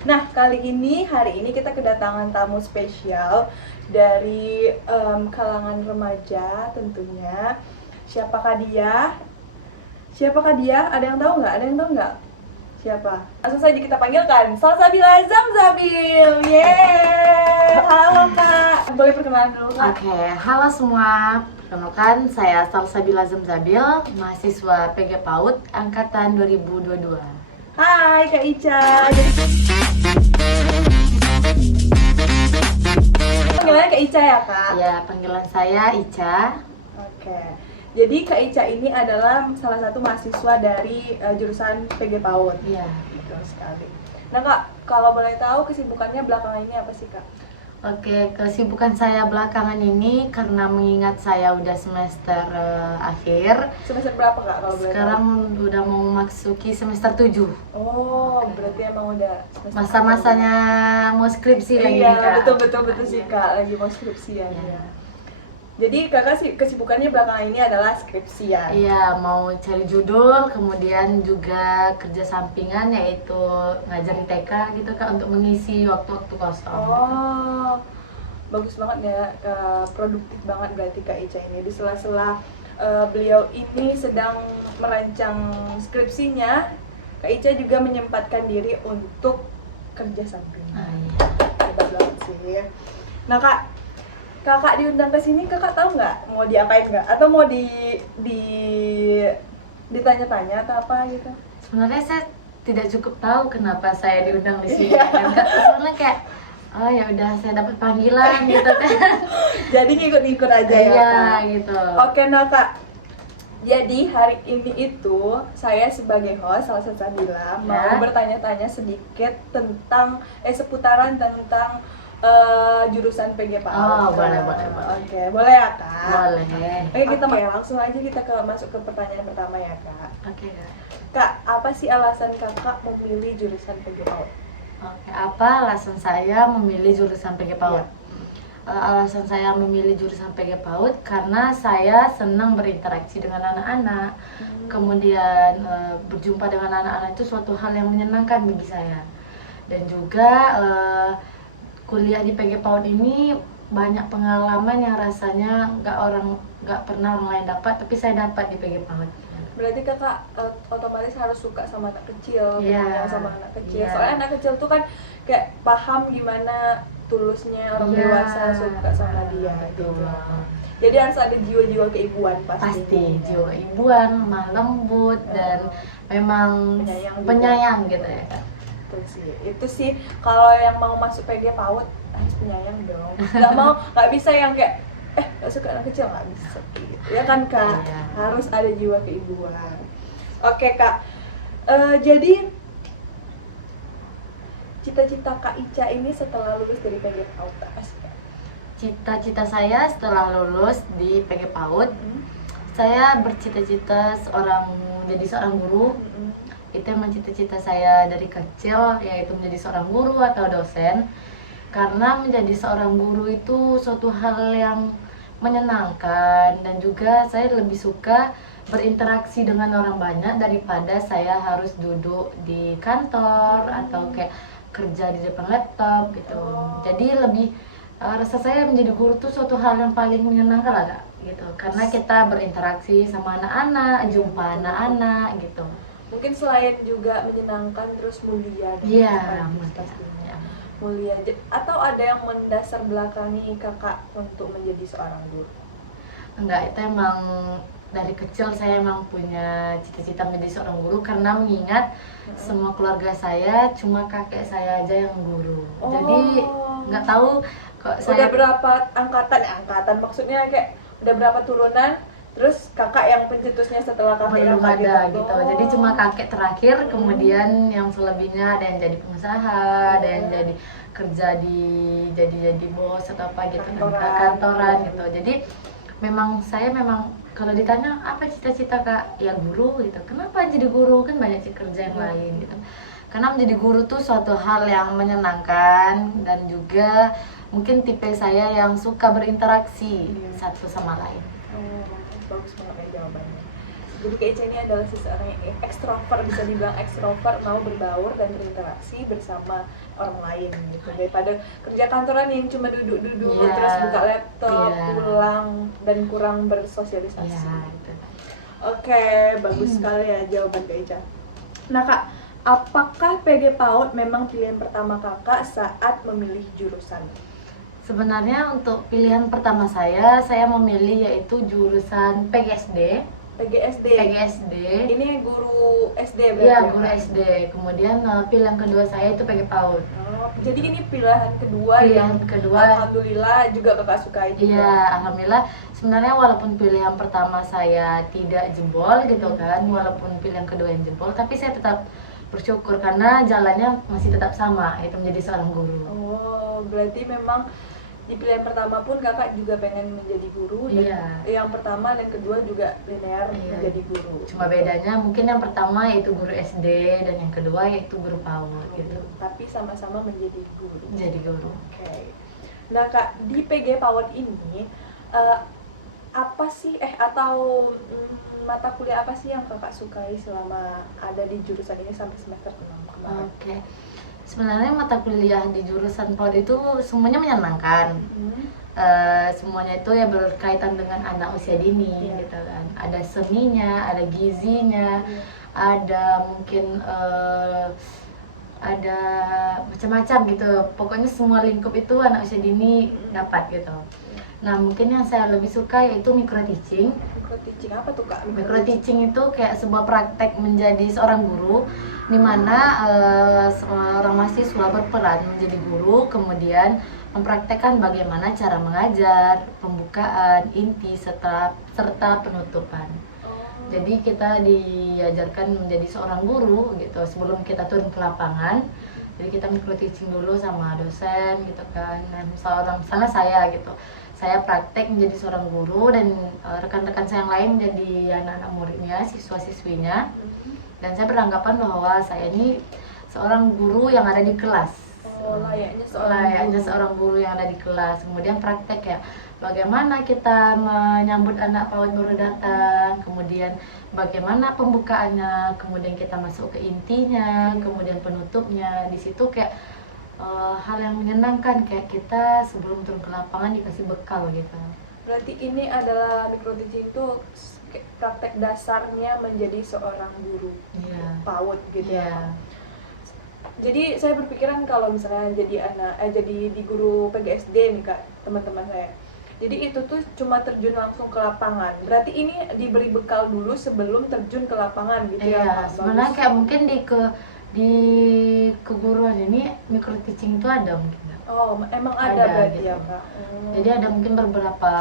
Nah, hari ini kita kedatangan tamu spesial dari kalangan remaja tentunya. Siapakah dia? Siapakah dia? Ada yang tahu nggak? Ada yang tahu nggak? Siapa? Langsung saja kita panggilkan Salsabila Zamzabil. Yeay! Halo Kak. Boleh perkenalan dulu Kak? Oke, halo semua. Perkenalkan, saya Salsabila Zamzabil, mahasiswa PG PAUD angkatan 2022. Hai Kak Ica. Panggilannya Kak Ica ya Kak? Ya, panggilan saya Ica. Oke. Jadi Kak Ica ini adalah salah satu mahasiswa dari jurusan PG PAUD. Iya. Betul sekali. Nah Kak, kalau boleh tahu kesibukannya belakangan ini apa sih Kak? Oke, kesibukan saya belakangan ini karena mengingat saya udah semester akhir. Semester berapa Kak kalau boleh Sekarang tahu? udah mau memasuki semester 7. Oh, berarti emang udah semester Masa-masanya mau skripsi akhir. lagi Iya, nih, Kak. betul sih Kak, lagi mau skripsian Iya. ya. Jadi kakak sih kesibukannya belakangan ini adalah skripsian. Iya, mau cari judul, kemudian juga kerja sampingan yaitu ngajarin TK gitu Kak untuk mengisi waktu-waktu kosong. Oh, bagus banget ya, produktif banget berarti Kak Ica ini. Di sela-sela beliau ini sedang merancang skripsinya, Kak Ica juga menyempatkan diri untuk kerja sampingan. Ah, iya. Hebat banget sih. Nah Kak, kakak diundang ke sini, kakak tahu nggak mau diapain nggak? Atau mau di ditanya-tanya atau apa gitu? Sebenarnya saya tidak cukup tahu kenapa saya diundang di sini kan Kak. Sebenarnya kayak oh ya udah saya dapat panggilan gitu kan. Jadi ngikut-ngikut aja ya Iya Kak? gitu. Oke nah Kak, jadi hari ini itu saya sebagai host salah satu Sabila mau bertanya-tanya sedikit tentang seputaran tentang jurusan PG PAUD. Oh, Kak. boleh. Oke, boleh ya Kak? Boleh. Oke, kita langsung aja kita masuk ke pertanyaan pertama ya Kak. Oke Kak. Kak, apa sih alasan kakak memilih jurusan PG PAUD? Oke, apa alasan saya memilih jurusan PG PAUD? Alasan saya memilih jurusan PG PAUD karena saya senang berinteraksi dengan anak-anak. Kemudian berjumpa dengan anak-anak itu suatu hal yang menyenangkan bagi saya. Dan juga kuliah di PG PAUD ini banyak pengalaman yang rasanya nggak pernah orang lain dapat, tapi saya dapat di PG PAUD. Berarti kakak otomatis harus suka sama anak kecil, Iya. sama anak kecil. Iya. Soalnya anak kecil tuh kan kayak paham gimana tulusnya orang Iya. dewasa suka sama dia gitu. Betul. Jadi harus ada jiwa-jiwa keibuan Pasti jiwa ibuan, lemah lembut dan memang penyayang gitu ya. Itu sih kalau yang mau masuk PG PAUD harus penyayang dong. Nggak bisa yang kayak nggak suka anak kecil, nggak bisa gitu. Ya kan Kak, Iya. harus ada jiwa keibuan. Oke Kak, jadi cita-cita Kak Ica ini setelah lulus dari PG PAUD apa sih Kak? Cita-cita saya setelah lulus di PG PAUD, saya bercita-cita jadi seorang guru. Itu emang cita-cita saya dari kecil, yaitu menjadi seorang guru atau dosen. Karena menjadi seorang guru itu suatu hal yang menyenangkan, dan juga saya lebih suka berinteraksi dengan orang banyak daripada saya harus duduk di kantor atau kayak kerja di depan laptop gitu. Jadi lebih rasa saya menjadi guru tuh suatu hal yang paling menyenangkan lah Kak, gitu. Karena kita berinteraksi sama anak-anak, jumpa anak-anak gitu. Mungkin selain juga menyenangkan, terus mulia. Iya, pastinya. Mulia. Atau ada yang mendasar belakangi kakak untuk menjadi seorang guru? Enggak, itu emang dari kecil saya emang punya cita-cita menjadi seorang guru karena mengingat semua keluarga saya cuma kakek saya aja yang guru. Jadi nggak tahu kok saya udah berapa angkatan maksudnya kayak udah berapa turunan, terus kakak yang pencetusnya setelah kakek yang belum ada gitu. Oh. Jadi cuma kakek terakhir, kemudian yang selebihnya ada yang jadi pengusaha, ada yang jadi kerja jadi bos atau apa gitu kan, kantoran gitu. Jadi saya memang kalau ditanya apa cita-cita Kak, ya guru gitu. Kenapa jadi guru? Kan banyak sih kerja yang lain gitu. Karena menjadi guru tuh suatu hal yang menyenangkan, dan juga mungkin tipe saya yang suka berinteraksi satu sama lain. Bagus banget ya jawabannya. Jadi Kak Ica ini adalah seseorang yang ekstrovert, bisa dibilang ekstrovert, mau berbaur dan berinteraksi bersama orang lain gitu. Daripada kerja kantoran yang cuma duduk-duduk Iya, terus buka laptop, iya. pulang dan kurang bersosialisasi. Iya, gitu. Oke, bagus sekali ya jawaban Kak Ica. Nah Kak, apakah PG PAUD memang pilihan pertama Kakak saat memilih jurusan? Sebenarnya untuk pilihan pertama saya memilih yaitu jurusan PGSD. PGSD. PGSD. Ini guru SD berarti? Iya, ya, guru Kak? SD. Kemudian pilihan kedua saya itu PG PAUD. Oh, jadi ini pilihan kedua Pilihan yang kedua. alhamdulillah juga Kakak sukai juga. Iya, alhamdulillah. Sebenarnya walaupun pilihan pertama saya tidak jebol gitu kan, walaupun pilihan kedua yang jebol, tapi saya tetap bersyukur karena jalannya masih tetap sama, yaitu menjadi seorang guru. Oh, berarti memang di pilihan pertama pun Kakak juga pengen menjadi guru dan Iya. yang pertama dan kedua juga linear Iya. menjadi guru. Cuma bedanya mungkin yang pertama yaitu guru SD dan yang kedua yaitu guru PAUD gitu. Tapi sama-sama menjadi guru. Jadi guru. Oke. Nah Kak, di PG PAUD ini apa sih atau mata kuliah apa sih yang Kakak sukai selama ada di jurusan ini sampai semester 6 kemarin? Oke. Sebenarnya mata kuliah di jurusan PAUD itu semuanya menyenangkan. Semuanya itu ya berkaitan dengan anak usia dini gitu kan. Ada seninya, ada gizinya, ada mungkin ada macam-macam gitu. Pokoknya semua lingkup itu anak usia dini dapat gitu. Nah, mungkin yang saya lebih suka yaitu micro teaching. Micro teaching apa tuh Kak? Micro teaching itu kayak sebuah praktek menjadi seorang guru, di mana seorang mahasiswa berperan menjadi guru, kemudian mempraktekkan bagaimana cara mengajar, pembukaan, inti, serta penutupan. Jadi kita diajarkan menjadi seorang guru gitu sebelum kita turun ke lapangan. Jadi kita micro teaching dulu sama dosen gitu kan. Nah, misalnya saya gitu. Saya praktek menjadi seorang guru dan rekan-rekan saya yang lain menjadi anak-anak muridnya, siswa-siswinya. Dan saya beranggapan bahwa saya ini seorang guru yang ada di kelas. Layaknya seorang guru yang ada di kelas. Kemudian praktek ya, bagaimana kita menyambut anak PAUD baru datang, kemudian bagaimana pembukaannya, kemudian kita masuk ke intinya, kemudian penutupnya. Di situ kayak hal yang menyenangkan, kayak kita sebelum turun ke lapangan dikasih bekal gitu. Berarti ini adalah micro teaching itu praktek dasarnya menjadi seorang guru PAUD gitu ya. Jadi saya berpikiran kalau misalnya jadi di guru PGSD nih Kak, teman-teman saya. Jadi itu tuh cuma terjun langsung ke lapangan. Berarti ini diberi bekal dulu sebelum terjun ke lapangan gitu ya. Sebenarnya kayak mungkin di keguruan ini micro teaching itu ada mungkin. Oh, emang ada berarti gitu. ya Kak. Jadi ada mungkin beberapa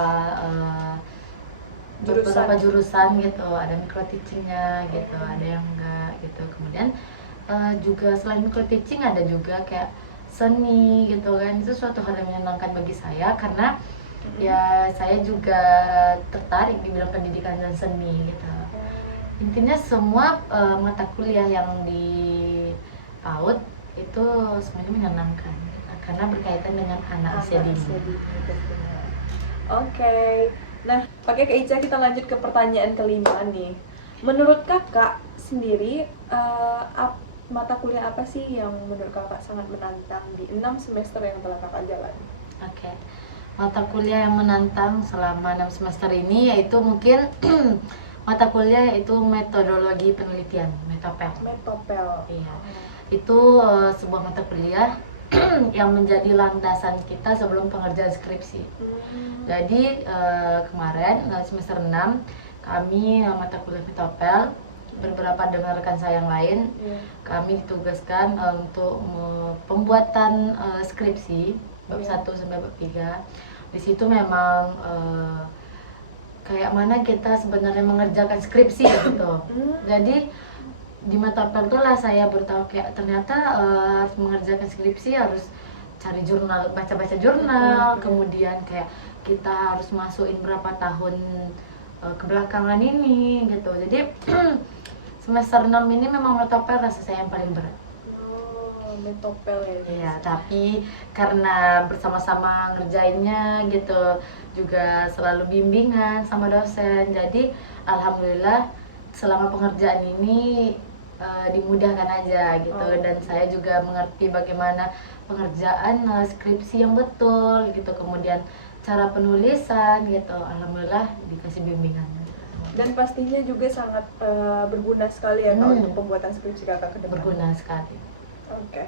jurusan gitu, ada micro teachingnya gitu, ada yang enggak gitu. Kemudian juga selain micro teaching ada juga kayak seni gitu kan. Itu suatu hal yang menyenangkan bagi saya karena ya saya juga tertarik di bidang pendidikan dan seni gitu. Intinya semua mata kuliah yang di PAUD itu semuanya menyenangkan karena berkaitan dengan anak usia dini. Oke. Nah, pakai Kak Ica kita lanjut ke pertanyaan kelima nih. Menurut Kakak sendiri mata kuliah apa sih yang menurut Kakak sangat menantang di 6 semester yang telah Kakak jalani? Oke. Mata kuliah yang menantang selama 6 semester ini yaitu mungkin mata kuliah yaitu metodologi penelitian, metopel. Iya. Itu sebuah mata kuliah yang menjadi landasan kita sebelum pengerjaan skripsi. Jadi kemarin semester 6 kami mata kuliah metopel beberapa dengan rekan saya yang lain, kami ditugaskan untuk pembuatan skripsi bab 1 sampai bab 3. Di situ memang kayak mana kita sebenarnya mengerjakan skripsi gitu. Jadi di metopel itulah saya bertahu kayak ternyata harus mengerjakan skripsi harus cari jurnal, baca-baca jurnal, kemudian kayak kita harus masukin berapa tahun kebelakangan ini gitu. Jadi semester 6 ini memang metopel rasa saya yang paling berat. Metopel ya. Iya, tapi karena bersama-sama ngerjainnya gitu, juga selalu bimbingan sama dosen. Jadi alhamdulillah selama pengerjaan ini dimudahkan aja gitu. Dan saya juga mengerti bagaimana pengerjaan skripsi yang betul gitu, kemudian cara penulisan gitu. Alhamdulillah dikasih bimbingan. Dan pastinya juga sangat berguna sekali ya Kak untuk pembuatan skripsi Kakak ke depan. Berguna sekali. Oke.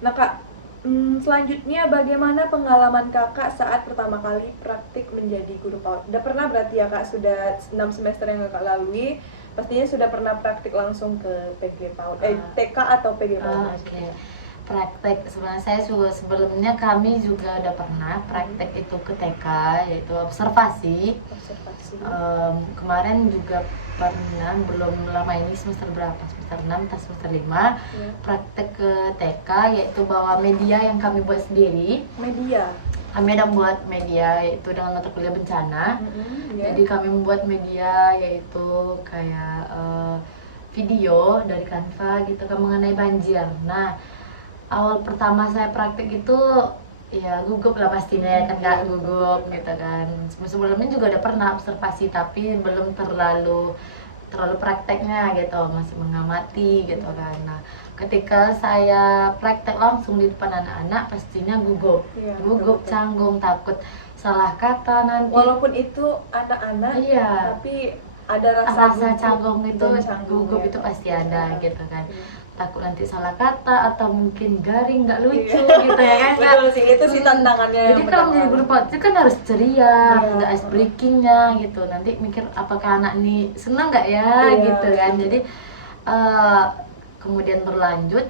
Nah Kak, selanjutnya bagaimana pengalaman Kakak saat pertama kali praktik menjadi guru PAUD? Udah pernah berarti ya Kak, sudah 6 semester yang Kakak lalui, pastinya sudah pernah praktik langsung ke PG PAUD, TK atau PG PAUD? Oke. Praktek sebenarnya saya sebelumnya kami juga udah pernah praktek itu ke TK, yaitu observasi. Kemarin juga pernah, belum lama ini semester berapa, semester 6 atau semester 5 praktek ke TK, yaitu bawa media yang kami buat sendiri. Kami ada buat media yaitu dengan mata kuliah bencana. Jadi kami membuat media yaitu kayak video dari Canva gitu kan mengenai banjir. Nah, awal pertama saya praktek itu ya gugup lah pastinya ya kan, nggak gugup gitu kan. Sebelumnya juga udah pernah observasi tapi belum terlalu prakteknya gitu, masih mengamati gitu kan. Nah, ketika saya praktek langsung di depan anak-anak pastinya gugup, canggung, takut salah kata nanti. Walaupun itu anak-anak, tapi ada rasa canggung itu, gugup itu pasti ada gitu kan. Takut nanti salah kata atau mungkin garing, nggak lucu gitu ya kan. Betul sih, itu sih tantangannya. Jadi kalau menjadi guru PAUD itu kan harus ceria, ada ice breakingnya gitu. Nanti mikir apakah anak ini senang nggak ya gitu kan. Jadi kemudian berlanjut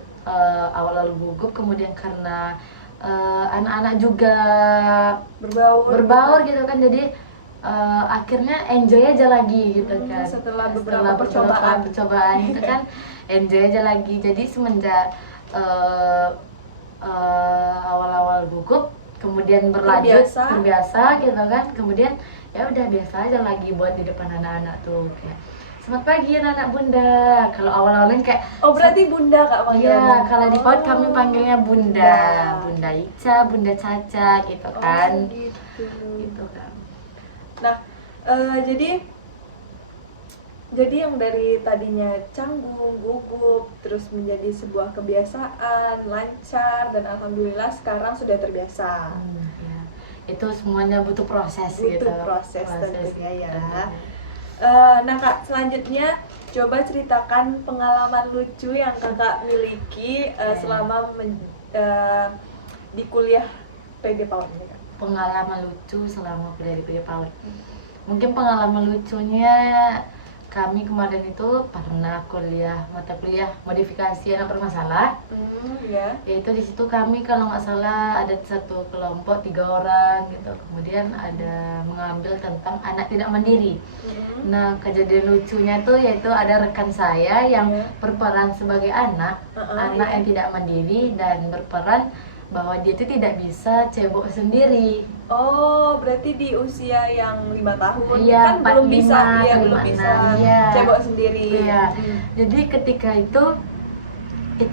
awal-awal gugup, kemudian karena anak-anak juga berbaur gitu kan, jadi akhirnya enjoy aja lagi gitu kan. Setelah beberapa percobaan itu kan enjoy aja lagi. Jadi semenjak awal-awal gugup kemudian berlanjut terbiasa gitu kan, kemudian ya udah biasa aja lagi buat di depan anak-anak tuh kayak selamat pagi anak-anak bunda. Kalau awal-awalnya kayak berarti bunda Kak panggilnya? Iya, kalau di PAUD kami panggilnya bunda, Bunda Ica, Bunda Caca gitu kan. Gitu kan. Nah, jadi yang dari tadinya canggung, gugup, terus menjadi sebuah kebiasaan, lancar, dan alhamdulillah sekarang sudah terbiasa. Ya. Itu semuanya butuh proses gitu. Butuh proses tentunya ya. Nah Kak, selanjutnya coba ceritakan pengalaman lucu yang Kakak miliki selama di kuliah PG PAUD ini Kak. Pengalaman lucu selama kuliah di PG PAUD. Mungkin pengalaman lucunya kami kemarin itu pernah mata kuliah modifikasi anak bermasalah. Yaitu di situ kami kalau nggak salah ada satu kelompok 3 orang gitu. Kemudian ada mengambil tentang anak tidak mandiri. Nah, kejadian lucunya tuh yaitu ada rekan saya yang berperan sebagai anak yang tidak mandiri dan berperan bahwa dia itu tidak bisa cebok sendiri. Oh, berarti di usia yang 5 tahun kan belum bisa cebok sendiri. Jadi ketika itu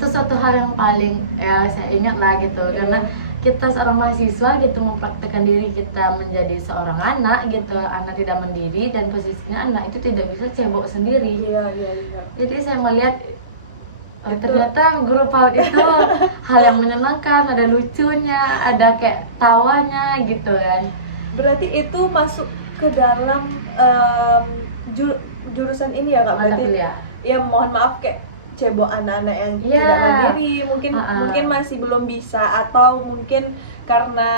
suatu hal yang paling saya ingat lah gitu, karena kita seorang mahasiswa gitu mempraktekkan diri kita menjadi seorang anak gitu, anak tidak mandiri dan posisinya anak itu tidak bisa cebok sendiri. Jadi saya melihat ternyata guru PAUD itu hal yang menyenangkan, ada lucunya, ada kayak tawanya gitu kan. Berarti itu masuk ke dalam jurusan ini ya Kak? Berarti ya mohon maaf kayak cebok anak-anak yang tidak mandiri, mungkin masih belum bisa atau mungkin karena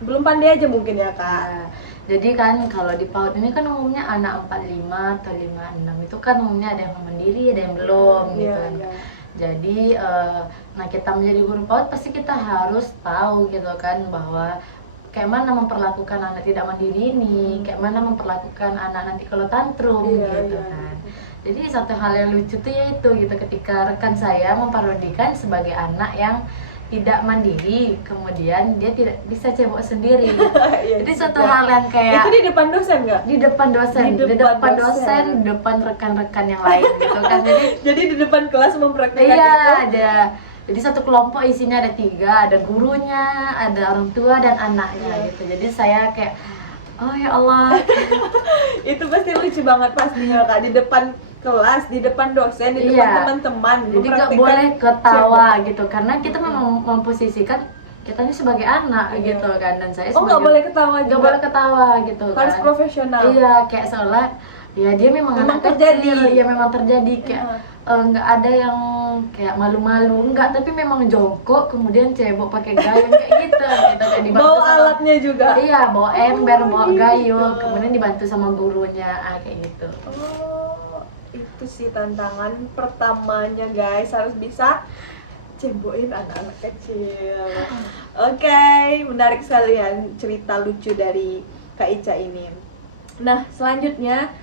belum pandai aja mungkin ya Kak. Jadi kan kalau di PAUD ini kan umumnya anak 45 atau 56 itu kan umumnya ada yang mandiri, ada yang belum gitu kan. Jadi nah kita menjadi guru PAUD pasti kita harus tahu gitu kan bahwa kayak mana memperlakukan anak tidak mandiri ini, kayak mana memperlakukan anak nanti kalau tantrum gitu kan. Jadi satu hal yang lucu tuh yaitu gitu ketika rekan saya memparodikan sebagai anak yang tidak mandiri, kemudian dia tidak bisa cebok sendiri. Jadi suatu hal yang kayak itu di depan dosen nggak? Di depan dosen, di depan rekan-rekan yang lain gitu kan. Jadi di depan kelas mempraktikkan itu. Ada. Jadi satu kelompok isinya ada 3, ada gurunya, ada orang tua dan anaknya gitu. Jadi saya kayak Oh ya Allah. Itu pasti lucu banget pastinya Kak, di depan kelas, di depan dosen, di depan Iya. teman-teman. Jadi nggak mempraktikkan boleh ketawa cebok. gitu, karena kita memang memposisikan kitanya sebagai anak Iya. gitu kan, dan saya Oh, nggak sebagai boleh ketawa nggak juga. boleh ketawa gitu kan. Harus profesional. Iya, kayak seolah ya dia memang Memang anak terjadi. kecil, ya memang terjadi kayak Iya. nggak ada yang kayak malu-malu, enggak, tapi memang jongkok kemudian cebok pakai gayung kayak gitu kayak dibantu Bawa sama, alatnya juga. iya, bawa ember, bawa gitu. gayung, kemudian dibantu sama gurunya, kayak gitu. Oh, itu sih tantangan pertamanya guys, harus bisa cebokin anak-anak kecil. Oke, menarik sekali ya cerita lucu dari Kak Ica ini. Nah, selanjutnya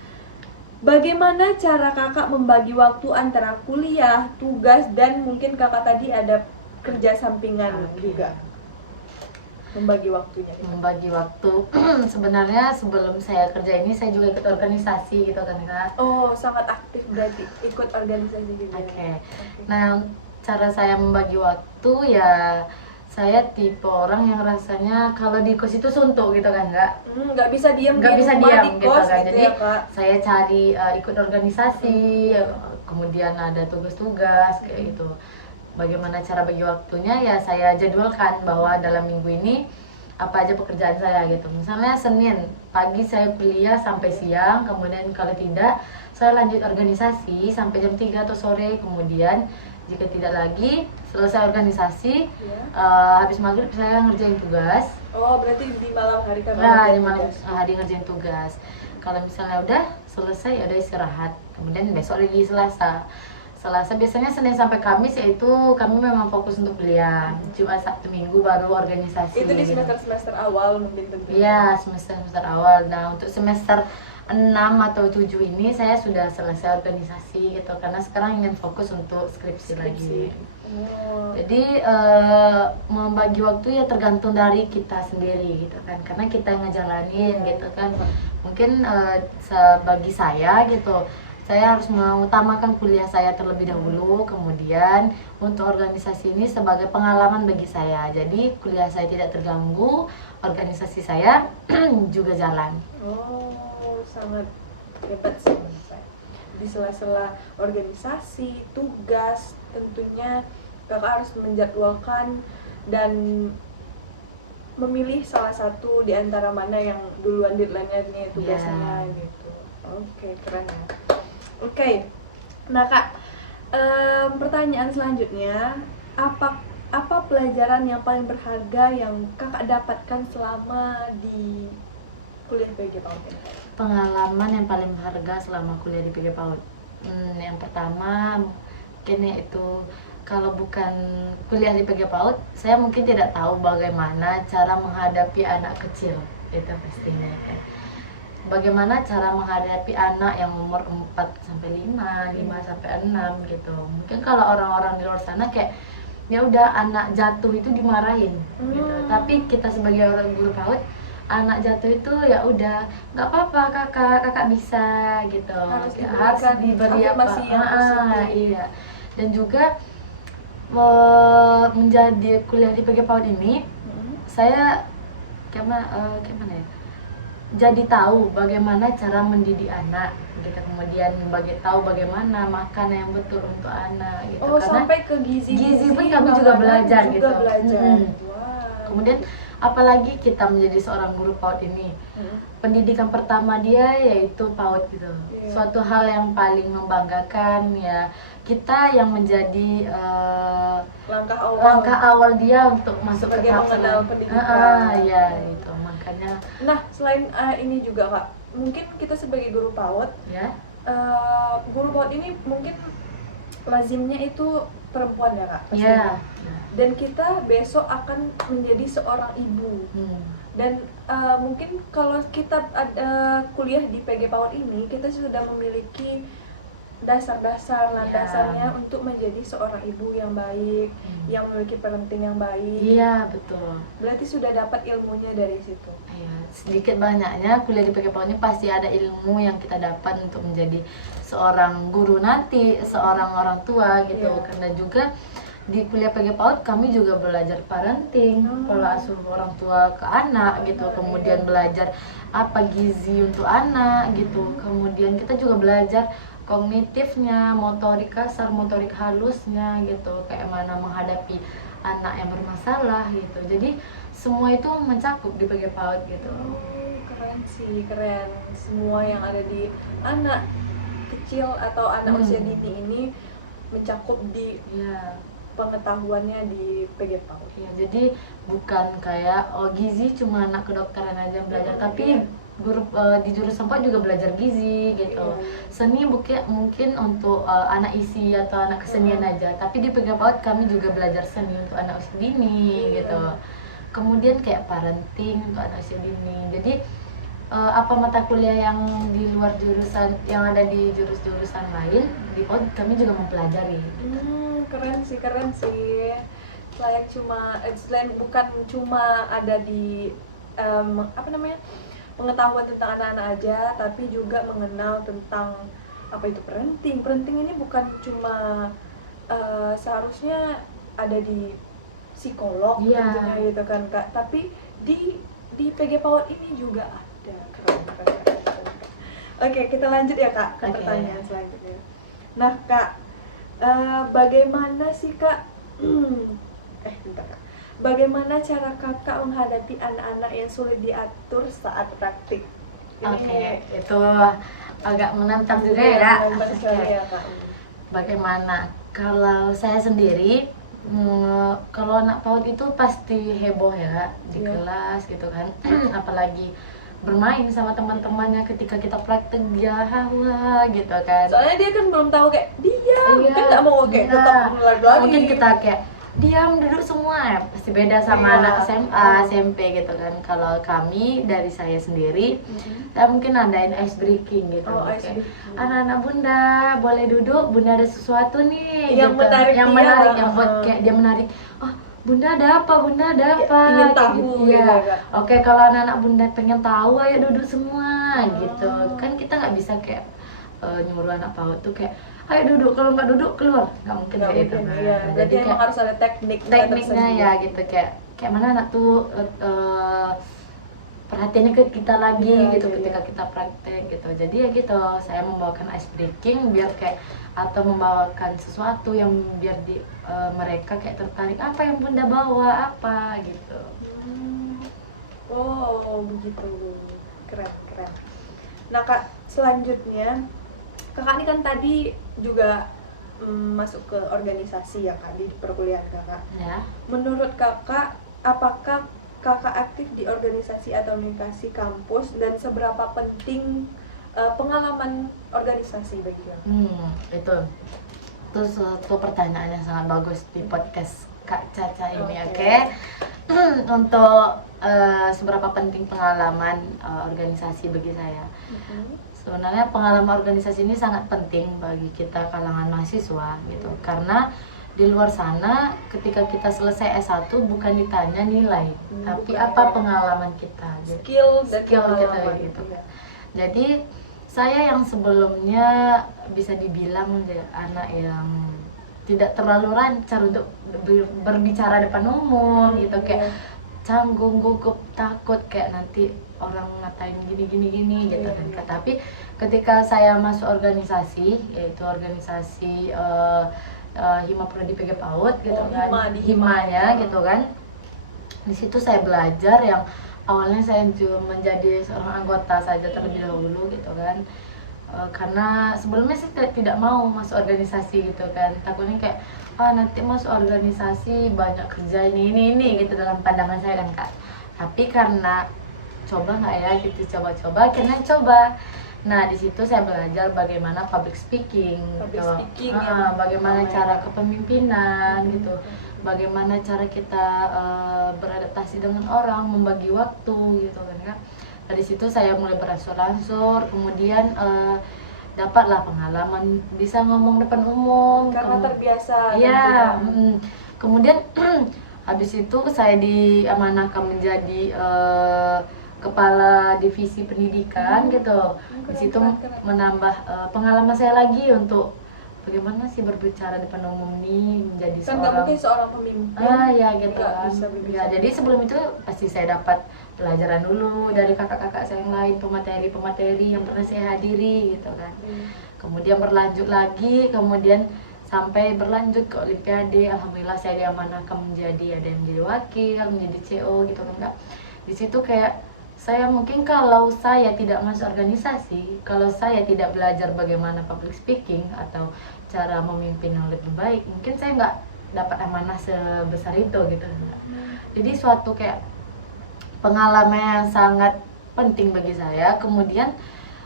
bagaimana cara kakak membagi waktu antara kuliah, tugas, dan mungkin kakak tadi ada kerja sampingan Oke. juga? Membagi waktunya. Membagi waktu. Sebenarnya sebelum saya kerja ini saya juga ikut organisasi gitu kan Kak. Oh, sangat aktif berarti ikut organisasi juga. Oke. Nah, cara saya membagi waktu ya, saya tipe orang yang rasanya kalau di kos itu suntuk gitu kan Kak. Nggak bisa diam Nggak di bisa rumah, diam di gitu kos kan. gitu Jadi ya, Kak. saya cari ikut organisasi, kemudian ada tugas-tugas kayak gitu. Bagaimana cara bagi waktunya ya, saya jadwalkan bahwa dalam minggu ini apa aja pekerjaan saya gitu. Misalnya Senin pagi saya kuliah sampai siang, kemudian kalau tidak saya lanjut organisasi sampai jam 3 atau sore, kemudian jika tidak lagi selesai organisasi, Ya. habis maghrib saya ngerjain tugas. Oh, berarti di malam hari kakak Nah, ngerjain di malam tugas. hari ngerjain tugas. Kalau misalnya udah selesai ya udah istirahat. Kemudian besok lagi Selasa. Selasa biasanya Senin sampai Kamis yaitu kami memang fokus untuk kuliah. Jumat, Sabtu, Minggu baru organisasi. Itu di gitu. semester awal mungkin tentunya. Iya, semester awal. Nah, untuk semester 6 atau 7 ini saya sudah selesai organisasi gitu, karena sekarang ingin fokus untuk skripsi lagi. Oh. Jadi membagi waktu ya tergantung dari kita sendiri gitu kan, karena kita yang ngejalanin gitu kan. Mungkin bagi saya gitu, saya harus mengutamakan kuliah saya terlebih dahulu, kemudian untuk organisasi ini sebagai pengalaman bagi saya. Jadi kuliah saya tidak terganggu, organisasi saya juga jalan. Oh, sangat hebat sih menurut saya. Di sela-sela organisasi, tugas, tentunya kakak harus menjadwalkan dan memilih salah satu di antara mana yang duluan deadline-nya nih tugasnya gitu. Oke, keren ya. Oke, nah Kak, pertanyaan selanjutnya, apa pelajaran yang paling berharga yang kakak dapatkan selama di kuliah PG PAUD ini? Pengalaman yang paling berharga selama kuliah di PG PAUD. Yang pertama mungkin yaitu, kalau bukan kuliah di PG PAUD, saya mungkin tidak tahu bagaimana cara menghadapi anak kecil. Itu pastinya kan. Bagaimana cara menghadapi anak yang umur 4 sampai 5, 5 sampai 6 gitu. Mungkin kalau orang-orang di luar sana kayak ya udah anak jatuh itu dimarahin gitu. Tapi kita sebagai orang guru PAUD, anak jatuh itu ya udah nggak apa-apa kakak bisa gitu. Harus diberi apa? afirmasi yang positif. Iya. Dan juga menjadi kuliah di PG PAUD ini, saya gimana ya? Jadi tahu bagaimana cara mendidik anak gitu, kemudian tahu bagaimana makan yang betul untuk anak gitu. Oh, Karena sampai ke gizi pun kami juga belajar gitu. Wow. Kemudian apalagi kita menjadi seorang guru PAUD ini, pendidikan pertama dia yaitu PAUD gitu. Iya. Suatu hal yang paling membanggakan ya, kita yang menjadi langkah awal dia untuk masuk sebagai ke tahap mengenal selanjutnya. pendidikan. Ya itu makanya Nah, selain ini juga Kak, mungkin kita sebagai guru PAUD, ya. Guru PAUD ini mungkin lazimnya itu perempuan ya Kak? pastinya. Iya. Dan kita besok akan menjadi seorang ibu. Dan mungkin kalau kita kuliah di PG PAUD ini, kita sudah memiliki dasar-dasar landasannya untuk menjadi seorang ibu yang baik, yang memiliki parenting yang baik. Iya, betul. Berarti sudah dapat ilmunya dari situ. Iya, sedikit banyaknya kuliah di PG PAUD ini pasti ada ilmu yang kita dapat untuk menjadi seorang guru nanti, seorang orang tua gitu. Iya. Karena juga di kuliah PG PAUD kami juga belajar parenting, pola asuh orang tua ke anak gitu, kemudian belajar apa gizi untuk anak gitu, kemudian kita juga belajar kognitifnya, motorik kasar, motorik halusnya gitu, kayak mana menghadapi anak yang bermasalah gitu. Jadi semua itu mencakup di PG PAUD gitu. Keren sih, keren. Semua yang ada di anak kecil atau anak usia dini ini mencakup di pengetahuannya di PG PAUD. Ya, jadi bukan kayak gizi cuma anak kedokteran aja yang belajar, tapi guru di jurusan PAUD juga belajar gizi gitu. Seni mungkin untuk anak isi atau anak kesenian aja, tapi di PG PAUD kami juga belajar seni untuk anak usia dini gitu. Kemudian kayak parenting untuk anak usia dini. Jadi apa mata kuliah yang di luar jurusan, yang ada di jurusan lain di PAUD kami juga mempelajari. Keren sih. Selain bukan cuma ada di pengetahuan tentang anak-anak aja, tapi juga mengenal tentang apa itu parenting. Parenting ini bukan cuma seharusnya ada di psikolog tentunya gitu kan Kak, tapi di PG PAUD ini juga ada. Keren. Oke, kita lanjut ya Kak ke pertanyaan selanjutnya. Nah Kak, bagaimana sih Kak bentar Kak, bagaimana cara Kakak menghadapi anak-anak yang sulit diatur saat praktik? Itu agak menantang juga ya Kak. Bagaimana? Kalau saya sendiri, kalau anak PAUD itu pasti heboh ya di kelas gitu kan. Apalagi bermain sama teman-temannya ketika kita praktek, dia hawa gitu kan. Soalnya dia kan belum tahu kayak diam, kan nggak mau kayak tetap lagi. Mungkin kita kayak diam duduk semua ya, pasti beda sama anak SMA, SMP gitu kan. Kalau kami dari saya sendiri, saya mungkin adain ice breaking gitu. Anak-anak bunda boleh duduk, bunda ada sesuatu nih yang gitu. menarik, yang buat kayak dia menarik. Oh, bunda ada apa, bunda ada apa, ingin tahu gitu ya. Oke, Kalau anak-anak bunda pengen tahu, ayo duduk semua gitu kan. Kita nggak bisa kayak nyuruh anak PAUD tuh kayak ayo duduk, kalau nggak duduk keluar, nggak mungkin kayak gitu kan. Jadi emang harus ada tekniknya ya gitu, kayak mana anak tuh perhatiannya ke kita lagi gitu ketika kita praktek gitu. Jadi ya gitu, saya membawakan ice breaking biar kayak, atau membawakan sesuatu yang biar mereka kayak tertarik, apa yang bunda bawa apa gitu. Begitu, keren. Nah Kak, selanjutnya Kakak ini kan tadi juga masuk ke organisasi ya Kak di perkuliahan Kakak. Menurut Kakak, apakah Kakak aktif di organisasi atau organisasi kampus, dan seberapa penting pengalaman organisasi bagi Kakak? Itu suatu pertanyaan yang sangat bagus di podcast Kak Caca ini. Untuk seberapa penting pengalaman organisasi bagi saya. Sebenarnya pengalaman organisasi ini sangat penting bagi kita kalangan mahasiswa gitu, karena di luar sana ketika kita selesai S1 bukan ditanya nilai, tapi apa pengalaman kita, skill kita gitu. Jadi saya yang sebelumnya bisa dibilang anak yang tidak terlalu lancar untuk berbicara depan umum gitu, kayak canggung, gugup, takut kayak nanti orang ngatain gini gitu kan. Tapi ketika saya masuk organisasi, yaitu organisasi Hima Prodi PG PAUD gitu kan, himanya gitu kan. Di situ saya belajar yang awalnya saya menjadi seorang anggota saja terlebih dahulu gitu kan. Karena sebelumnya saya tidak mau masuk organisasi gitu kan, takutnya kayak nanti masuk organisasi banyak kerja ini gitu dalam pandangan saya kan Kak. Tapi karena coba nggak ya gitu, coba akhirnya coba. Nah di situ saya belajar bagaimana public speaking gitu. Bagaimana cara kepemimpinan gitu, bagaimana cara kita beradaptasi dengan orang, membagi waktu gitu kan Kak. Dari situ saya mulai beransur-ansur, kemudian dapatlah pengalaman bisa ngomong depan umum karena terbiasa. Kemudian habis itu saya diamanahkan menjadi kepala divisi pendidikan gitu. Di situ menambah pengalaman saya lagi untuk bagaimana sih berbicara di depan umum nih, menjadi Kan nggak seorang mungkin seorang pemimpin ya gitu nggak kan. bisa Ya, berbicara. jadi sebelum itu pasti saya dapat pelajaran dulu dari kakak-kakak saya yang lain, pemateri-pemateri yang pernah saya hadiri gitu kan. Kemudian berlanjut lagi, kemudian sampai berlanjut ke Olimpiade. Alhamdulillah saya diamanahkan menjadi, ada yang menjadi wakil, menjadi CO gitu kan Kak. Di situ kayak saya mungkin kalau saya tidak masuk organisasi, kalau saya tidak belajar bagaimana public speaking atau cara memimpin yang lebih baik, mungkin saya nggak dapat amanah sebesar itu gitu. Jadi suatu kayak pengalaman yang sangat penting bagi saya. Kemudian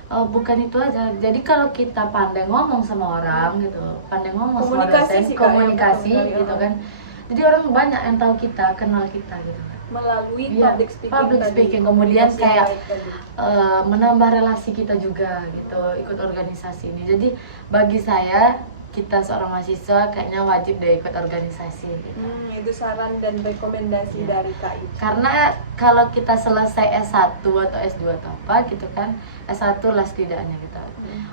bukan itu aja. Jadi kalau kita pandai ngomong sama orang gitu, pandai ngomong sama Komunikasi dosen, sih, Kak, komunikasi yang betul, gitu kan. Jadi orang banyak yang tahu kita, kenal kita gitu kan. melalui Iya, public speaking tadi, kemudian komunikasi kayak yang baik tadi. menambah relasi kita juga gitu ikut organisasi ini. Jadi bagi saya, kita seorang mahasiswa kayaknya wajib deh ikut organisasi gitu. Itu saran dan rekomendasi Ya. dari Kak Ica. Karena kalau kita selesai S1 atau S2 atau apa gitu kan, S1 lah setidaknya gitu.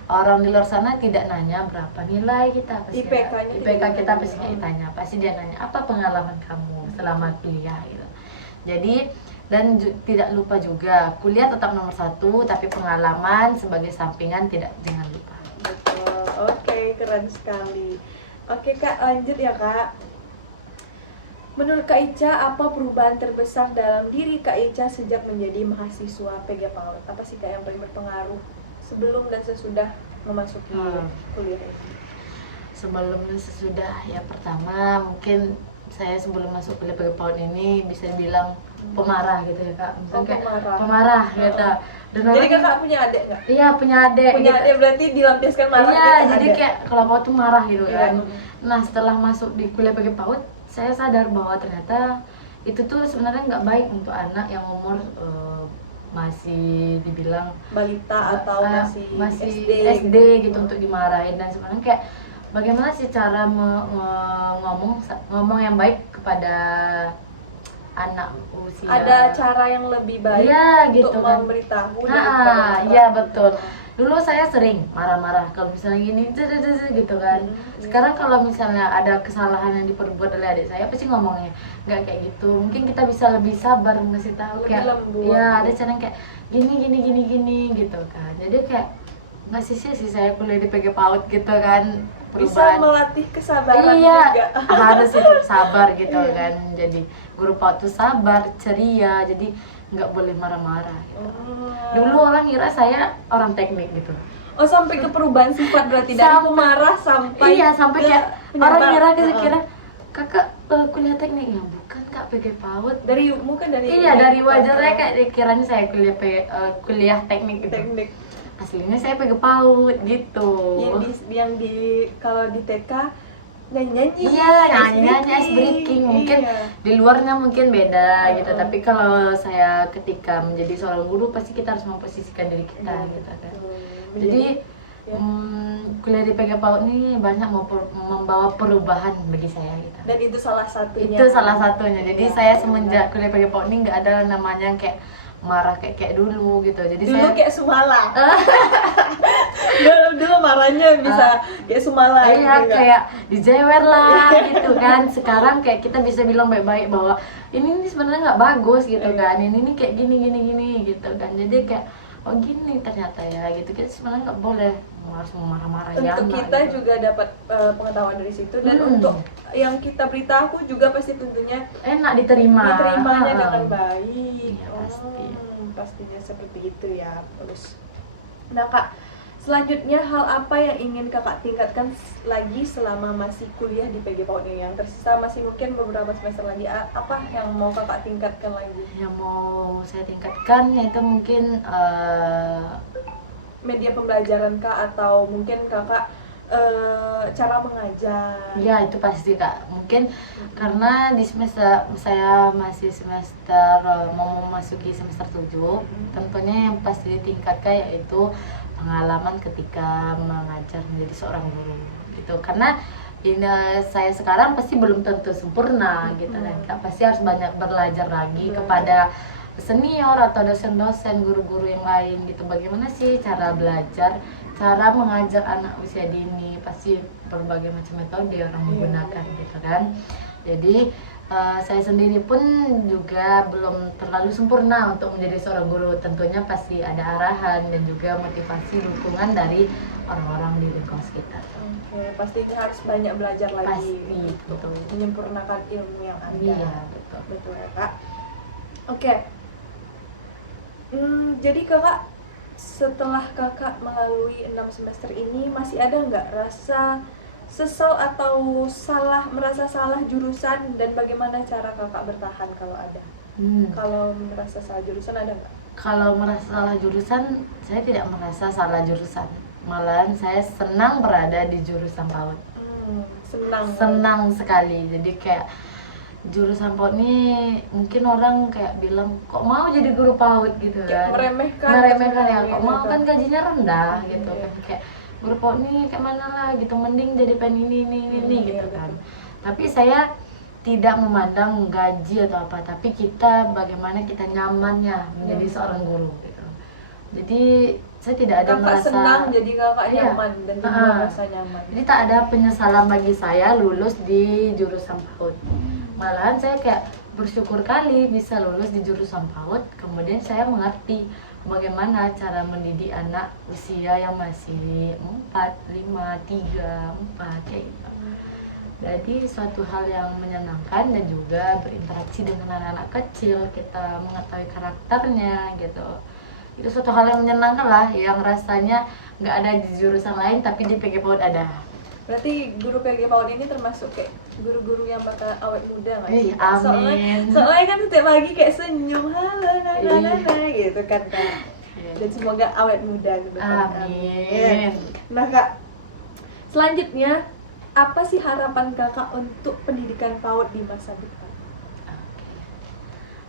Orang di luar sana tidak nanya berapa nilai kita, pasti IPK-nya IPK tidak kita nanya. pasti ditanya, pasti dia nanya apa pengalaman kamu selama kuliah gitu. Jadi dan tidak lupa juga kuliah tetap nomor 1, tapi pengalaman sebagai sampingan jangan lupa. Betul. Oke, keren sekali. Oke Kak, lanjut ya Kak. Menurut Kak Ica, apa perubahan terbesar dalam diri Kak Ica sejak menjadi mahasiswa PG PAUD? Apa sih Kak yang paling berpengaruh sebelum dan sesudah memasuki kuliah ini? Sebelum dan sesudah, ya pertama mungkin saya sebelum masuk kuliah PG PAUD ini bisa dibilang pemarah gitu ya Kak. Misalnya kayak pemarah gitu. Dan Jadi orang- Kakak punya adik nggak? Iya, punya adik. Punya gitu. adik berarti dilampiaskan marah Iya, ke jadi adik. kayak kalau mau tuh marah gitu Iya. kan. Nah, setelah masuk di kuliah PG PAUD, saya sadar bahwa ternyata itu tuh sebenarnya nggak baik untuk anak yang umur masih dibilang balita atau masih SD gitu untuk dimarahin. Dan sebenarnya kayak bagaimana sih cara ngomong yang baik kepada anak usia. Ada cara yang lebih baik Iya, gitu untuk kan. memberitahu Iya betul. Dulu saya sering marah-marah kalau misalnya gini gitu kan. Sekarang kalau misalnya ada kesalahan yang diperbuat oleh adik saya, pasti ngomongnya nggak kayak gitu. Mungkin kita bisa lebih sabar ngasih tahu Lebih kayak lembut. ya ada cara yang kayak gini gitu kan. Jadi kayak nggak sia-sia sih saya kuliah di PG PAUD gitu kan. Bisa melatih kesabaran Iya, juga. harus itu sabar gitu Iya. kan. Jadi guru PAUD tuh sabar, ceria, jadi nggak boleh marah-marah gitu. Dulu orang kira saya orang teknik gitu. Oh, sampai ke perubahan sifat berarti dari Sampai- pemarah sampai Iya, sampai ke kayak penyabar. orang kira kakak kuliah teknik ya, bukan Kak PG PAUD. Dari mungkin dari Iya, dari wajarnya kayak dikiranya saya kuliah teknik gitu. teknik Aslinya saya PG PAUD gitu. yang di kalau di TK nyanyi Iya, nyanyi ice breaking. Mungkin iya. di luarnya mungkin beda gitu, tapi kalau saya ketika menjadi seorang guru pasti kita harus memposisikan diri kita gitu kan. Jadi ya. kuliah di PG PAUD ini banyak membawa perubahan bagi saya gitu. Dan itu salah satunya. Itu salah satunya. Jadi saya semenjak kuliah PG PAUD ini nggak ada namanya kayak marah kayak dulu gitu. Jadi dulu saya kayak Sumala. dulu marahnya bisa kayak Sumala. iya, gitu, kayak dijewer lah gitu kan. Sekarang kayak kita bisa bilang baik-baik bahwa ini sebenarnya nggak bagus gitu kan. Ini kayak gini gitu kan. Jadi kayak oh gini ternyata ya gitu. Kita sebenarnya nggak boleh harus marah-marah ya. Untuk kita gitu. juga dapat pengetahuan dari situ dan Hmm. untuk yang kita beritahu juga pasti tentunya Enak diterima. diterimanya Ah. dengan baik. Iya, pasti. Pastinya seperti itu ya. Terus, nah Kak, selanjutnya hal apa yang ingin Kakak tingkatkan lagi selama masih kuliah di PG PAUD ini? Yang tersisa masih mungkin beberapa semester lagi. Apa yang mau Kakak tingkatkan lagi? Yang mau saya tingkatkan yaitu mungkin Media pembelajaran Kak atau mungkin Kakak cara mengajar? ya itu pasti Kak. Mungkin karena di semester saya masih semester mau memasuki semester 7, tentunya yang pasti ditingkatkan yaitu pengalaman ketika mengajar menjadi seorang guru gitu. Karena ini saya sekarang pasti belum tentu sempurna gitu kan. Kak pasti harus banyak belajar lagi kepada senior atau dosen-dosen, guru-guru yang lain gitu, bagaimana sih cara belajar, cara mengajar anak usia dini, pasti berbagai macam metode orang menggunakan gitu kan. Jadi saya sendiri pun juga belum terlalu sempurna untuk menjadi seorang guru. Tentunya pasti ada arahan dan juga motivasi, dukungan dari orang-orang di lingkungan sekitar. Oke, pastinya harus banyak belajar lagi Pasti, untuk betul. menyempurnakan ilmu yang ada. Iya, betul. Betul ya kak. Oke. Jadi kakak setelah kakak melalui 6 semester ini masih ada nggak rasa sesal atau merasa salah jurusan, dan bagaimana cara kakak bertahan kalau ada? Kalau merasa salah jurusan ada nggak? Kalau merasa salah jurusan, saya tidak merasa salah jurusan. Malahan saya senang berada di jurusan PAUD. Senang sekali. Jadi kayak jurusan PAUD ini mungkin orang kayak bilang kok mau jadi guru PAUD gitu kan. Meremehkan ya, kok mau kan gajinya rendah gitu kan. Kayak guru PAUD nih kayak mana lah gitu, mending jadi pengen ini gitu kan. Tapi saya tidak memandang gaji atau apa, tapi kita bagaimana kita nyamannya menjadi seorang guru gitu. Jadi saya tidak ada kakak merasa senang, jadi kakak nyaman dan timbul rasa nyaman. Jadi tak ada penyesalan bagi saya lulus di jurusan PAUD. Malahan saya kayak bersyukur kali bisa lulus di jurusan PAUD. Kemudian saya mengerti bagaimana cara mendidik anak usia yang masih 4, 5, 3, 4 kayak gitu. Jadi suatu hal yang menyenangkan dan juga berinteraksi dengan anak-anak kecil, kita mengetahui karakternya gitu. Itu suatu hal yang menyenangkan lah, yang rasanya nggak ada di jurusan lain tapi di PG PAUD ada. Berarti guru PG PAUD ini termasuk kayak guru-guru yang bakal awet muda nggak sih? Amin. Soalnya kan setiap pagi kayak senyum, halo nana gitu kan kak. Dan semoga awet muda gitu kan. Amin. Nah kak, selanjutnya apa sih harapan kakak untuk pendidikan PAUD di masa depan?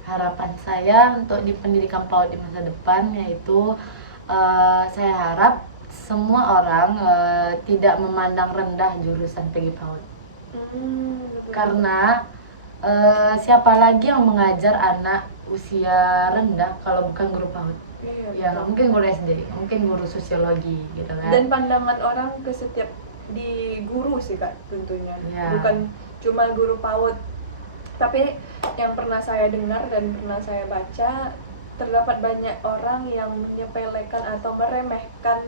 Harapan saya untuk di pendidikan PAUD di masa depan yaitu saya harap semua orang tidak memandang rendah jurusan PG PAUD. Karena siapa lagi yang mengajar anak usia rendah kalau bukan guru PAUD? Ya mungkin guru SD, mungkin guru sosiologi gitu kan. Dan pandangan orang ke setiap di guru sih kak tentunya, bukan cuma guru PAUD, tapi yang pernah saya dengar dan pernah saya baca, terdapat banyak orang yang menyepelekan atau meremehkan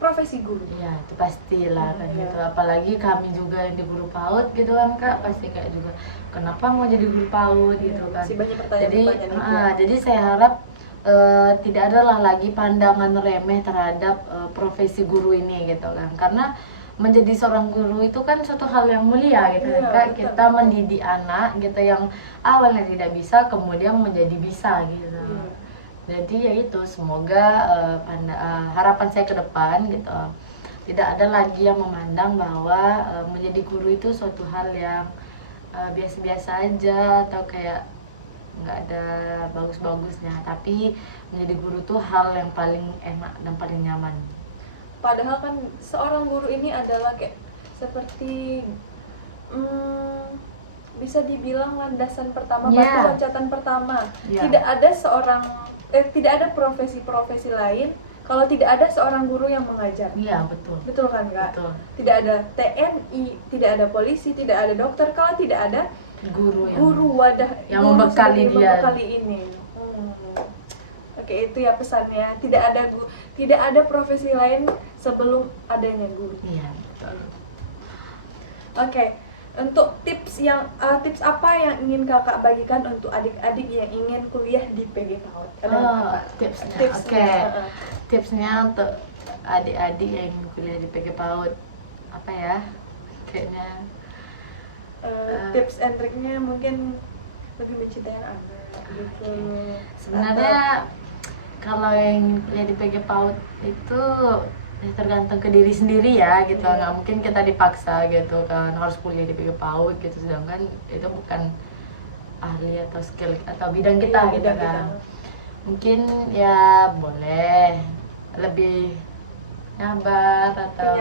profesi guru. Ya itu pastilah kan gitu, apalagi kami juga yang di guru PAUD gitu kan kak, pasti kayak juga kenapa mau jadi guru PAUD gitu kan. Jadi saya harap tidak adalah lagi pandangan remeh terhadap profesi guru ini gitu kan, karena menjadi seorang guru itu kan suatu hal yang mulia gitu kan. Kita mendidik anak gitu yang awalnya tidak bisa kemudian menjadi bisa gitu. Jadi ya itu, semoga harapan saya ke depan gitu tidak ada lagi yang memandang bahwa menjadi guru itu suatu hal yang biasa-biasa aja atau kayak nggak ada bagus-bagusnya, tapi menjadi guru tuh hal yang paling enak dan paling nyaman. Padahal kan seorang guru ini adalah kayak seperti bisa dibilang landasan pertama, batu loncatan pertama. Tidak ada profesi-profesi lain kalau tidak ada seorang guru yang mengajar. Iya, betul. Betul kan kak? Betul. Tidak ada TNI, tidak ada polisi, tidak ada dokter kalau tidak ada guru yang membekali ini. Oke, itu ya pesannya. Tidak ada profesi lain sebelum adanya guru. Iya, betul. Oke, untuk tips apa yang ingin kakak bagikan untuk adik-adik yang ingin kuliah di PG PAUD? Tipsnya. Tipsnya untuk adik-adik yang ingin kuliah di PG PAUD apa ya? Kayaknya tips and triknya mungkin lebih mencintai anak gitu. Sebenarnya kalau yang kuliah di PG PAUD itu tergantung ke diri sendiri ya gitu. Nggak mungkin kita dipaksa gitu kan harus kuliah di PG PAUD gitu, sedangkan itu bukan ahli atau skill atau bidang kita gitu kan. Mungkin ya boleh lebih nyabar atau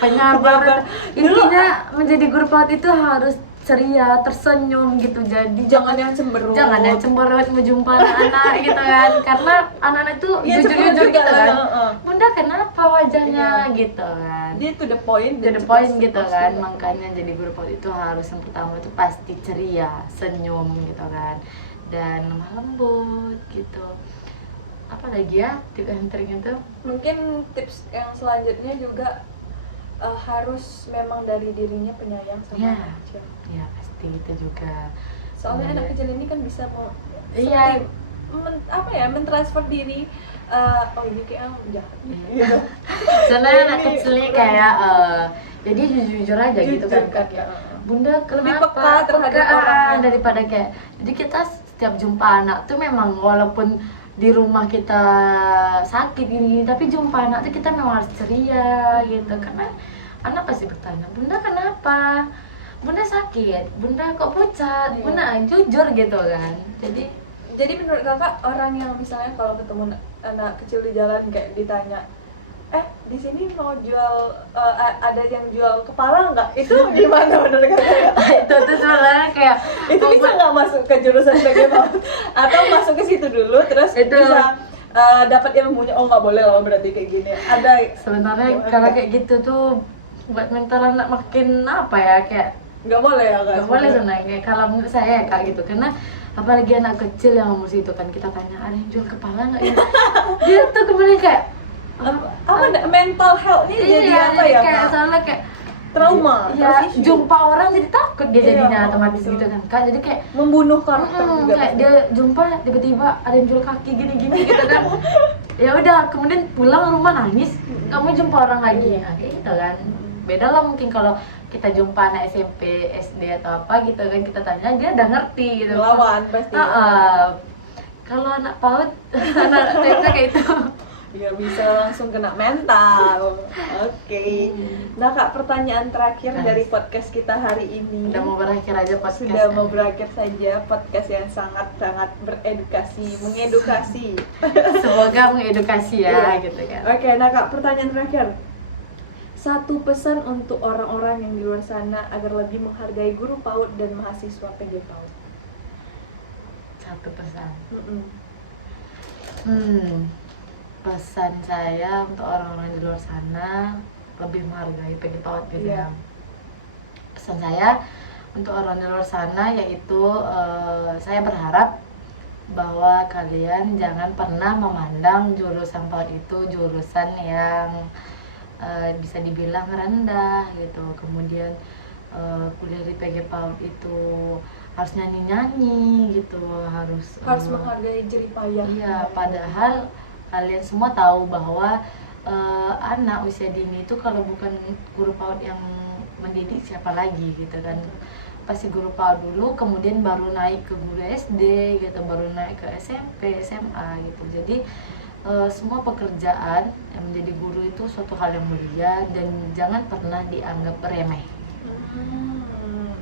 penyabar. Intinya menjadi guru PAUD itu harus ceria, tersenyum gitu. Jadi Jangan yang cemberut. jangan yang cemberut menjumpai anak-anak gitu kan, karena anak-anak itu Iya, jujur-jujur cemberut gitu juga, kan. heeh. Bunda kenapa wajahnya Iya. gitu kan. Dia to the point. To the point gitu kan. Makanya jadi guru PAUD itu harus yang pertama itu pasti ceria, senyum gitu kan, dan lemah lembut gitu. Apalagi ya tips and trik itu? Mungkin tips yang selanjutnya juga harus memang dari dirinya penyayang sama Iya. anak kecil. Ya pasti itu juga. Soalnya Iya. anak kecil ini kan bisa mau Iya. seperti mentransfer diri. Oh ini kayak jahat nih, Iya. gitu. Sebenarnya anak Ini kecil nih kurang- kayak jadi jujur aja gitu Jujur kan. ya. Bunda Lebih kenapa peka terhadap pekaan orang. daripada kayak, jadi kita setiap jumpa anak tuh memang walaupun di rumah kita sakit gini, tapi jumpa anak tuh kita memang harus ceria gitu, karena anak pasti bertanya, Bunda kenapa? Bunda sakit, Bunda kok pucat, Iya. Bunda jujur gitu kan. Jadi menurut kakak orang yang misalnya kalau ketemu anak kecil di jalan kayak ditanya, di sini mau jual ada yang jual kepala nggak? Itu gimana menurut kakak? itu tuh sebenarnya kayak Itu bisa nggak masuk ke jurusan PGPAUD? Atau masuk ke situ dulu terus Itu- bisa dapat ilmunya? Oh nggak boleh lah berarti kayak gini. Ada sebenarnya gimana? kalau kayak gitu tuh buat mental anak makin apa ya, kayak nggak boleh ya kak? nggak boleh sebenarnya. Kayak kalau menurut saya ya, kak gitu, karena apalagi anak kecil yang umur itu kan kita tanya ada yang jual kepala nggak ya, dia tuh kemudian kayak Mental health-nya jadi iya, apa jadi ya kayak kak? soalnya kayak Trauma, ya trust issue. jumpa orang jadi takut dia Iya, jadinya otomatis betul. gitu kan kak, jadi kayak Membunuh karakter juga. kayak pasti. dia jumpa tiba-tiba ada yang jual kaki gini-gini gitu kan. Ya udah kemudian pulang rumah nangis, kamu jumpa orang lagi ya kayak gitu kan. Beda lah mungkin kalau kita jumpa anak SMP, SD atau apa gitu kan, kita tanya dia udah ngerti gitu. Ngelawan pasti. Kalau anak PAUD, anak TK kayak itu. Ya bisa langsung kena mental. Oke. Nah kak, pertanyaan terakhir Nah. dari podcast kita hari ini. Udah mau berakhir aja podcast. Sudah mau berakhir saja podcast yang sangat-sangat beredukasi, mengedukasi. Semoga mengedukasi ya Iya. gitu kan. Oke, nah kak, pertanyaan terakhir. Satu pesan untuk orang-orang yang di luar sana agar lebih menghargai guru PAUD dan mahasiswa PG PAUD. Satu pesan. Mm-mm. Pesan saya untuk orang-orang di luar sana lebih menghargai PG PAUD gitu Iya. ya. Pesan saya untuk orang di luar sana yaitu saya berharap bahwa kalian jangan pernah memandang jurusan PAUD itu jurusan yang bisa dibilang rendah gitu. Kemudian kuliah di PG PAUD itu harus nyanyi-nyanyi gitu, harus Menghargai jerih payah. iya, padahal kalian semua tahu bahwa anak usia dini itu kalau bukan guru PAUD yang mendidik siapa lagi gitu kan. Pasti guru PAUD dulu, kemudian baru naik ke guru SD gitu, baru naik ke SMP, SMA gitu. Jadi semua pekerjaan yang menjadi guru itu suatu hal yang mulia dan jangan pernah dianggap remeh.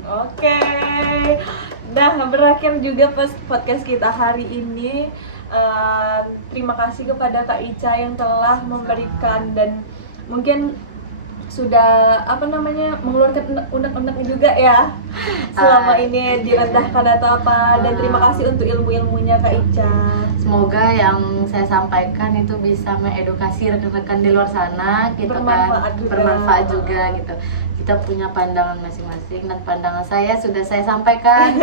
Oke. Nah, berakhir juga podcast kita hari ini. Terima kasih kepada Kak Ica yang telah memberikan dan mungkin sudah mengeluarkan unek-unek juga ya selama ini direndahkan atau apa, dan terima kasih untuk ilmu-ilmunya Kak Ica. Semoga yang saya sampaikan itu bisa mengedukasi rekan-rekan di luar sana gitu Bermanfaat kan, juga. bermanfaat juga gitu. Kita punya pandangan masing-masing dan pandangan saya sudah saya sampaikan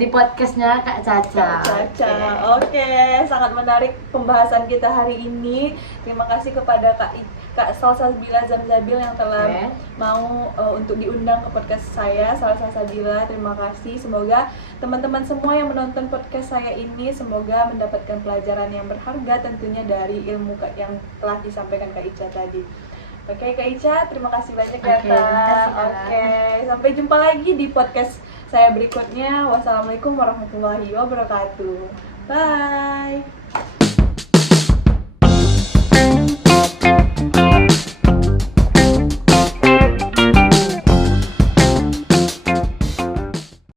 di podcastnya Kak Caca. Caca. Oke, sangat menarik pembahasan kita hari ini. Terima kasih kepada Kak Salsabila Zamzabil yang telah Oke. mau untuk diundang ke podcast saya. Salsabila, terima kasih. Semoga teman-teman semua yang menonton podcast saya ini semoga mendapatkan pelajaran yang berharga tentunya dari ilmu yang telah disampaikan Kak Ica tadi. Oke Kak Ica, terima kasih banyak ya Oke, Kak. terima kasih, Kak. Oke, sampai jumpa lagi di podcast saya berikutnya. Wassalamualaikum warahmatullahi wabarakatuh. Bye.